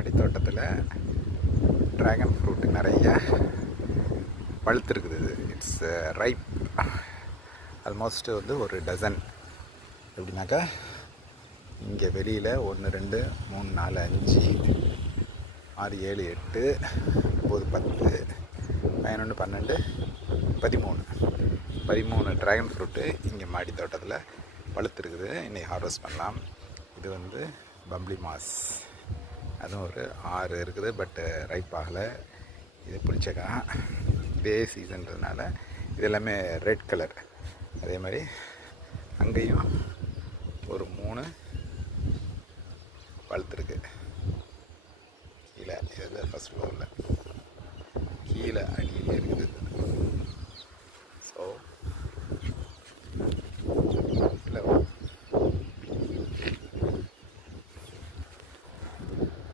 மாடி தோட்டத்தில் dragon fruit நிறைய பழுத்துருக்குது. இது இட்ஸ் ரைப். ஆல்மோஸ்ட் வந்து ஒரு டசன். எப்படின்னாக்கா இங்கே வெளியில் 1 2 3 4 5 6 7 8 9 10 11 12 13 ட்ராகன் ஃப்ரூட்டு இங்கே மாடி தோட்டத்தில் பழுத்துருக்குது. இன்றைக்கி ஹார்வெஸ்ட் பண்ணலாம். இது வந்து பம்ப்ளி மாஸ். அதுவும் ஒரு 6 இருக்குது, பட்டு ரைப் ஆகலை. இது பிடிச்சக்கா இதே சீசன்றதுனால இது எல்லாமே ரெட் கலர். அதே மாதிரி அங்கேயும் ஒரு 3 பழுத்துருக்கு. கீழே இது ஃபஸ்ட் ஃப்ளோரில் கீழே